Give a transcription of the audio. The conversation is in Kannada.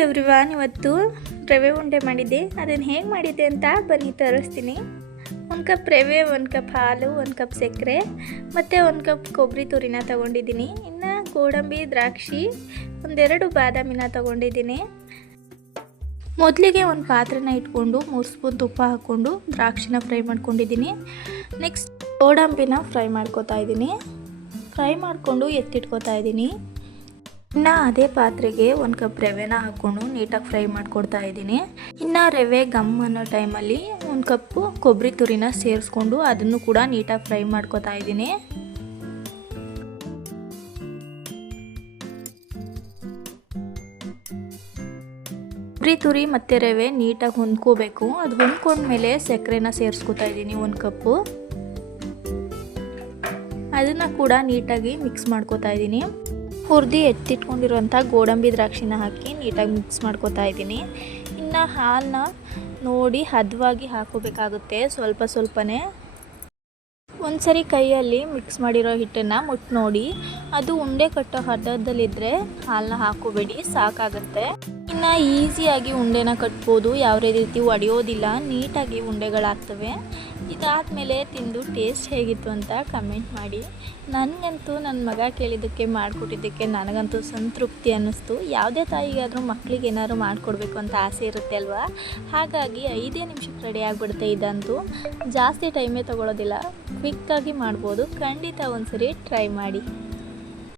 ಎವ್ರಿವಾನ್ ಇವತ್ತು ರವೆ ಉಂಡೆ ಮಾಡಿದ್ದೆ. ಅದನ್ನು ಹೇಗೆ ಮಾಡಿದ್ದೆ ಅಂತ ಬನ್ನಿ, ತೋರಿಸ್ತೀನಿ. ಒಂದು ಕಪ್ ರವೆ ಒಂದು ಕಪ್ ಹಾಲು, ಒಂದು ಕಪ್ ಸಕ್ಕರೆ, ಮತ್ತು ಒಂದು ಕಪ್ ಕೊಬ್ಬರಿ ತುರಿನ ತೊಗೊಂಡಿದ್ದೀನಿ. ಇನ್ನು ಗೋಡಂಬಿ, ದ್ರಾಕ್ಷಿ, ಒಂದೆರಡು ಬಾದಾಮಿನ ತೊಗೊಂಡಿದ್ದೀನಿ. ಮೊದಲಿಗೆ ಒಂದು ಪಾತ್ರೆನ ಇಟ್ಕೊಂಡು ಮೂರು ಸ್ಪೂನ್ ತುಪ್ಪ ಹಾಕ್ಕೊಂಡು ದ್ರಾಕ್ಷಿನ ಫ್ರೈ ಮಾಡ್ಕೊಂಡಿದ್ದೀನಿ. ನೆಕ್ಸ್ಟ್ ಗೋಡಂಬಿನ ಫ್ರೈ ಮಾಡ್ಕೊತಾ ಇದ್ದೀನಿ. ಫ್ರೈ ಮಾಡಿಕೊಂಡು ಎತ್ತಿಟ್ಕೋತಾ ಇದ್ದೀನಿ. ಇನ್ನು ಅದೇ ಪಾತ್ರೆಗೆ ಒಂದು ಕಪ್ ರವೆನ ಹಾಕ್ಕೊಂಡು ನೀಟಾಗಿ ಫ್ರೈ ಮಾಡ್ಕೊಡ್ತಾ ಇದ್ದೀನಿ. ಇನ್ನು ರವೆ ಗಮ್ ಅನ್ನೋ ಟೈಮಲ್ಲಿ ಒಂದು ಕಪ್ಪು ಕೊಬ್ಬರಿ ತುರಿನ ಸೇರಿಸ್ಕೊಂಡು ಅದನ್ನು ಕೂಡ ನೀಟಾಗಿ ಫ್ರೈ ಮಾಡ್ಕೊತಾ ಇದ್ದೀನಿ. ಕೊಬ್ಬರಿ ತುರಿ ಮತ್ತು ರವೆ ನೀಟಾಗಿ ಹೊಂದ್ಕೋಬೇಕು. ಅದು ಹೊಂದ್ಕೊಂಡ್ಮೇಲೆ ಸಕ್ಕರೆನ ಸೇರಿಸ್ಕೊತಾ ಇದ್ದೀನಿ ಒಂದು ಕಪ್ಪು ಅದನ್ನು ಕೂಡ ನೀಟಾಗಿ ಮಿಕ್ಸ್ ಮಾಡ್ಕೊತಾ ಇದ್ದೀನಿ. ಹುರಿದು ಎತ್ತಿಟ್ಕೊಂಡಿರುವಂಥ ಗೋಡಂಬಿ ದ್ರಾಕ್ಷಿನ ಹಾಕಿ ನೀಟಾಗಿ ಮಿಕ್ಸ್ ಮಾಡ್ಕೋತಾ ಇದ್ದೀನಿ. ಇನ್ನು ಹಾಲನ್ನ ನೋಡಿ ಹದವಾಗಿ ಹಾಕೋಬೇಕಾಗುತ್ತೆ ಸ್ವಲ್ಪ ಸ್ವಲ್ಪನೇ. ಒಂದ್ಸರಿ ಕೈಯಲ್ಲಿ ಮಿಕ್ಸ್ ಮಾಡಿರೋ ಹಿಟ್ಟನ್ನು ಮುಟ್ಟು ನೋಡಿ. ಅದು ಉಂಡೆ ಕಟ್ಟೋ ಹದದಲ್ಲಿದ್ದರೆ ಹಾಲನ್ನ ಹಾಕೋಬೇಡಿ, ಸಾಕಾಗುತ್ತೆ. ಇನ್ನು ಈಸಿಯಾಗಿ ಉಂಡೆನ ಕಟ್ಬೋದು, ಯಾವುದೇ ರೀತಿ ಒಡೆಯೋದಿಲ್ಲ, ನೀಟಾಗಿ ಉಂಡೆಗಳಾಗ್ತವೆ. ಇದಾದಮೇಲೆ ತಿಂದು ಟೇಸ್ಟ್ ಹೇಗಿತ್ತು ಅಂತ ಕಮೆಂಟ್ ಮಾಡಿ. ನನಗಂತೂ ನನ್ನ ಮಗ ಕೇಳಿದ್ದಕ್ಕೆ ಮಾಡಿಕೊಟ್ಟಿದ್ದಕ್ಕೆ ನನಗಂತೂ ಸಂತೃಪ್ತಿ ಅನ್ನಿಸ್ತು. ಯಾವುದೇ ತಾಯಿಗಾದರೂ ಮಕ್ಕಳಿಗೆ ಏನಾದರೂ ಮಾಡಿಕೊಡ್ಬೇಕು ಅಂತ ಆಸೆ ಇರುತ್ತೆ ಅಲ್ವಾ? ಹಾಗಾಗಿ ಐದೇ ನಿಮಿಷಕ್ಕೆ ರೆಡಿ ಆಗಿಬಿಡುತ್ತೆ ಇದಂತೂ. ಜಾಸ್ತಿ ಟೈಮೇ ತೊಗೊಳೋದಿಲ್ಲ. ಕ್ವಿಕ್ಕಾಗಿ ಮಾಡ್ಬೋದು. ಖಂಡಿತ ಒಂದ್ಸರಿ ಟ್ರೈ ಮಾಡಿ.